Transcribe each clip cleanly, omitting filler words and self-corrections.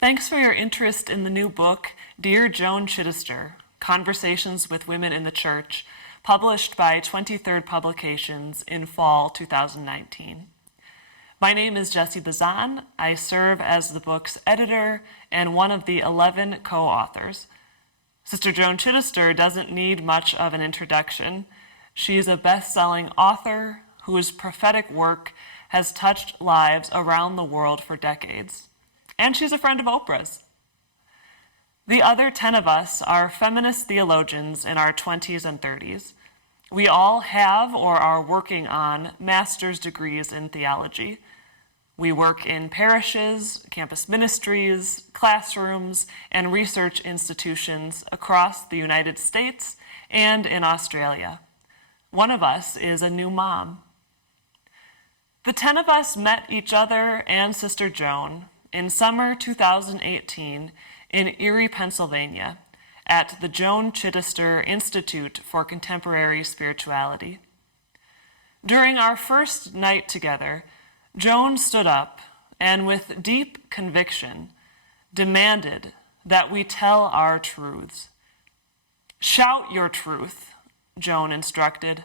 Thanks for your interest in the new book, Dear Joan Chittister, Conversations with Women in the Church, published by 23rd Publications in fall 2019. My name is Jessie Bazan. I serve as the book's editor and one of the 11 co-authors. Sister Joan Chittister doesn't need much of an introduction. She's a best-selling author whose prophetic work has touched lives around the world for decades. And she's a friend of Oprah's. The other 10 of us are feminist theologians in our 20s and 30s. We all have or are working on master's degrees in theology. We work in parishes, campus ministries, classrooms, and research institutions across the United States and in Australia. One of us is a new mom. The 10 of us met each other and Sister Joan in summer 2018 in Erie, Pennsylvania, at the Joan Chittister Institute for Contemporary Spirituality. During our first night together, Joan stood up and with deep conviction demanded that we tell our truths. Shout your truth, Joan instructed.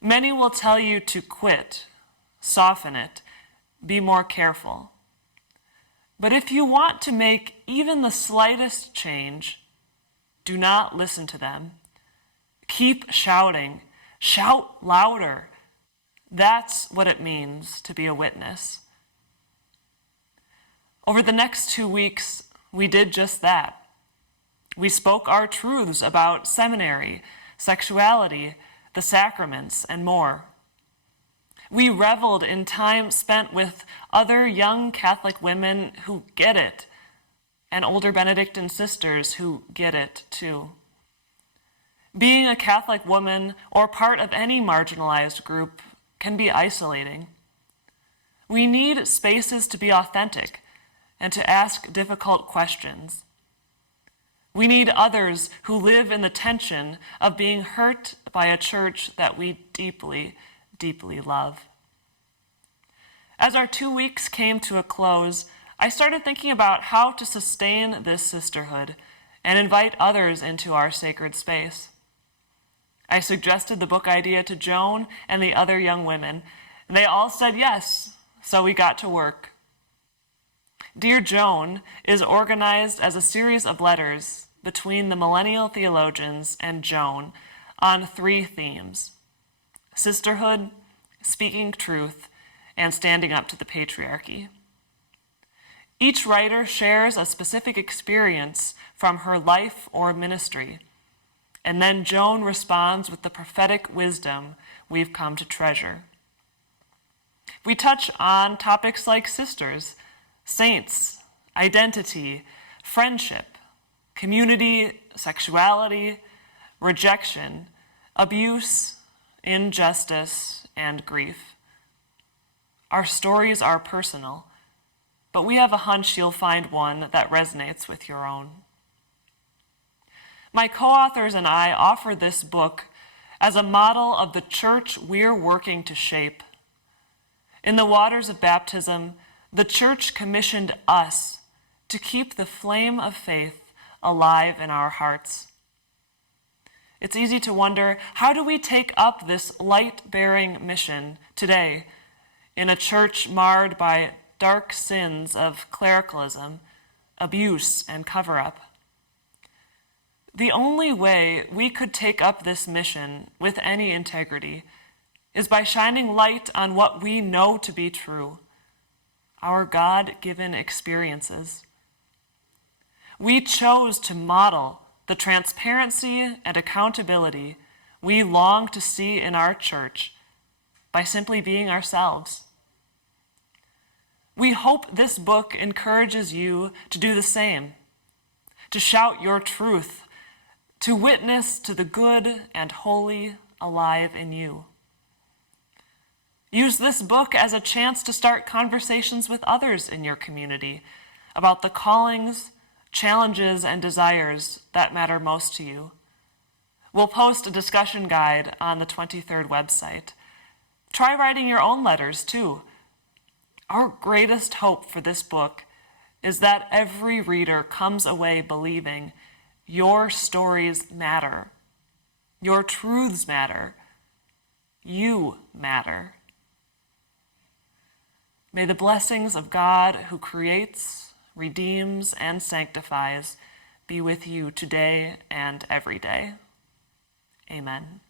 Many will tell you to quit, soften it, be more careful. But if you want to make even the slightest change, do not listen to them. Keep shouting. Shout louder. That's what it means to be a witness. Over the next 2 weeks, we did just that. We spoke our truths about seminary, sexuality, the sacraments, and more. We reveled in time spent with other young Catholic women who get it, and older Benedictine sisters who get it too. Being a Catholic woman or part of any marginalized group can be isolating. We need spaces to be authentic and to ask difficult questions. We need others who live in the tension of being hurt by a church that we deeply, deeply love. As our 2 weeks came to a close, I started thinking about how to sustain this sisterhood and invite others into our sacred space. I suggested the book idea to Joan and the other young women, and they all said yes, so we got to work. Dear Joan is organized as a series of letters between the millennial theologians and Joan on 3 themes: sisterhood, speaking truth, and standing up to the patriarchy. Each writer shares a specific experience from her life or ministry, and then Joan responds with the prophetic wisdom we've come to treasure. We touch on topics like sisters, saints, identity, friendship, community, sexuality, rejection, abuse, injustice, and grief. Our stories are personal, but we have a hunch you'll find one that resonates with your own. My co-authors and I offer this book as a model of the church we're working to shape. In the waters of baptism, the church commissioned us to keep the flame of faith alive in our hearts. It's easy to wonder, how do we take up this light-bearing mission today in a church marred by dark sins of clericalism, abuse, and cover-up? The only way we could take up this mission with any integrity is by shining light on what we know to be true, our God-given experiences. We chose to model the transparency and accountability we long to see in our church by simply being ourselves. We hope this book encourages you to do the same, to shout your truth, to witness to the good and holy alive in you. Use this book as a chance to start conversations with others in your community about the callings, challenges, and desires that matter most to you. We'll post a discussion guide on the 23rd website. Try writing your own letters, too. Our greatest hope for this book is that every reader comes away believing your stories matter, your truths matter, you matter. May the blessings of God who creates, redeems, and sanctifies be with you today and every day. Amen.